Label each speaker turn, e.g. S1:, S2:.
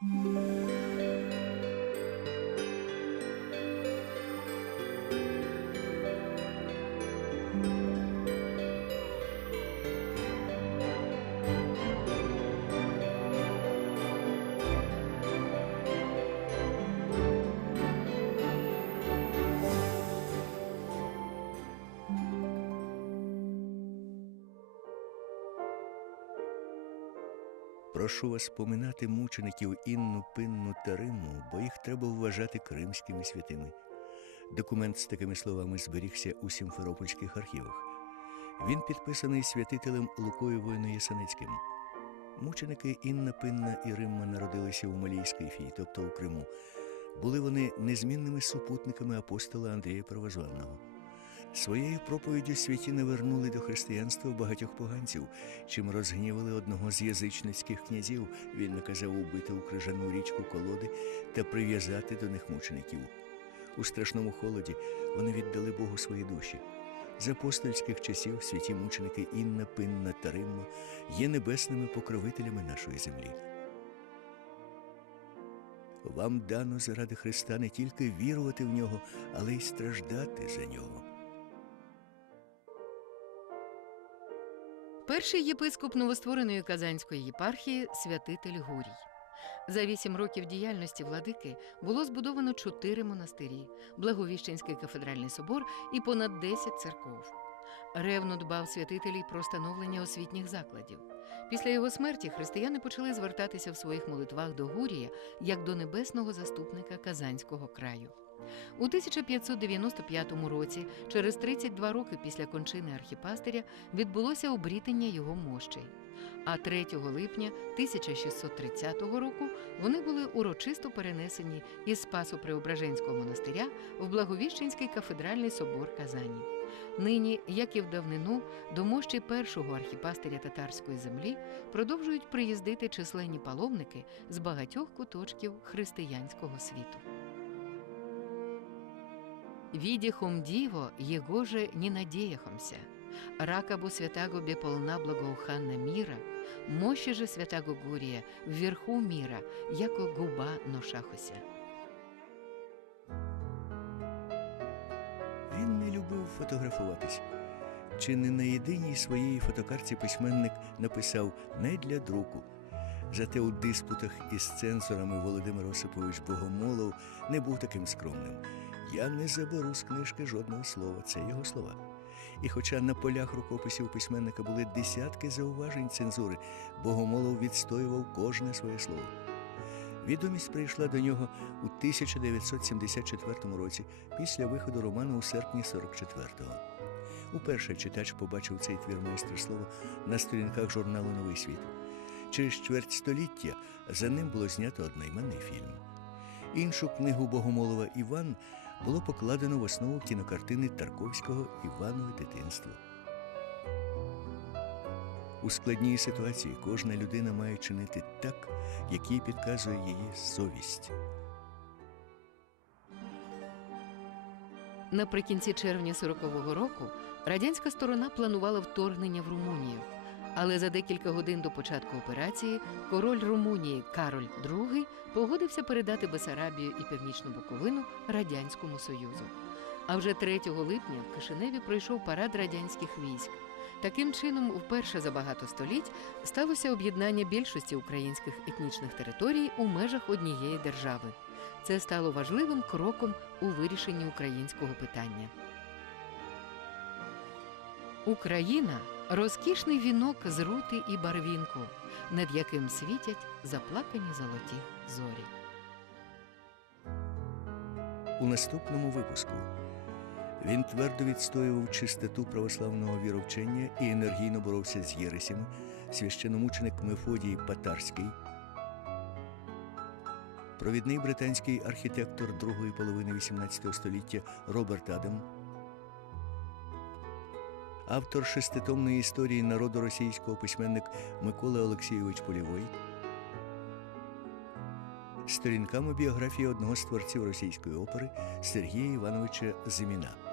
S1: Música Прошу вас поминати мучеників Інну, Пинну та Риму, бо їх треба вважати кримськими святими. Документ з такими словами зберігся у сімферопольських архівах. Він підписаний святителем Лукою Воїно Ясаницьким. Мученики Інна Пинна і Римма народилися у Малій Скифії, тобто у Криму. Були вони незмінними супутниками апостола Андрія Первозванного. Своєю проповіддю святі навернули до християнства багатьох поганців, чим розгнівали одного з язичницьких князів. Він наказав убити у крижану річку колоди та прив'язати до них мучеників. У страшному холоді вони віддали Богу свої душі. З апостольських часів святі мученики Інна, Пинна та Римма є небесними покровителями нашої землі. Вам дано заради Христа не тільки вірувати в нього, але й страждати за нього.
S2: Перший єпископ новоствореної Казанської єпархії святитель Гурій. За вісім років діяльності владики було збудовано чотири монастирі, Благовіщенський кафедральний собор і понад 10 церков. Ревно дбав святитель і про становлення освітніх закладів. Після його смерті християни почали звертатися в своїх молитвах до Гурія як до небесного заступника Казанського краю. У 1595 році, через 32 роки після кончини архіпастиря, відбулося обрітення його мощей. А 3 липня 1630 року вони були урочисто перенесені із Спасу Преображенського монастиря в Благовіщенський кафедральний собор Казані. Нині, як і в давнину, до мощі першого архіпастиря татарської землі продовжують приїздити численні паломники з багатьох куточків християнського світу. Видихом диво, его же не надеяхомся. Ракабу святаго беполна благоуханна мира, мощи же святаго Гурия вверху мира, яко губа ношахося.
S1: Він не любив фотографуватись. Чи не на єдиній своїй фотокарці письменник написав не для друку. Зате у диспутах із цензорами Володимир Осипович Богомолов не був таким скромним. Я не заберу з книжки жодного слова, це його слова. І хоча на полях рукописів письменника були десятки зауважень цензури, Богомолов відстоював кожне своє слово. Відомість прийшла до нього у 1974 році після виходу роману у серпні 44-го. Уперше читач побачив цей твір майстра слова на сторінках журналу Новий світ. Через чверть століття за ним було знято одноіменний фільм. Іншу книгу Богомолова Іван було покладено в основу кінокартини Тарковського Іванове дитинство. У складній ситуації кожна людина має чинити так, як їй підказує її совість.
S2: Наприкінці червня 40-го року радянська сторона планувала вторгнення в Румунію. Але за декілька годин до початку операції король Румунії Кароль II погодився передати Бесарабію і Північну Буковину Радянському Союзу. А вже 3 липня в Кишиневі пройшов парад радянських військ. Таким чином, вперше за багато століть сталося об'єднання більшості українських етнічних територій у межах однієї держави. Це стало важливим кроком у вирішенні українського питання. Україна розкішний вінок з рути і барвінку, над яким світять заплакані золоті зорі.
S1: У наступному випуску. Він твердо відстоював чистоту православного віровчення і енергійно боровся з єресями, священомученик Мефодій Патарський, провідний британський архітектор другої половини XVIII століття Роберт Адам, автор шеститомної історії народу російського письменник Микола Олексійович Полівой, сторінками біографії одного з творців російської опери Сергія Івановича Зиміна.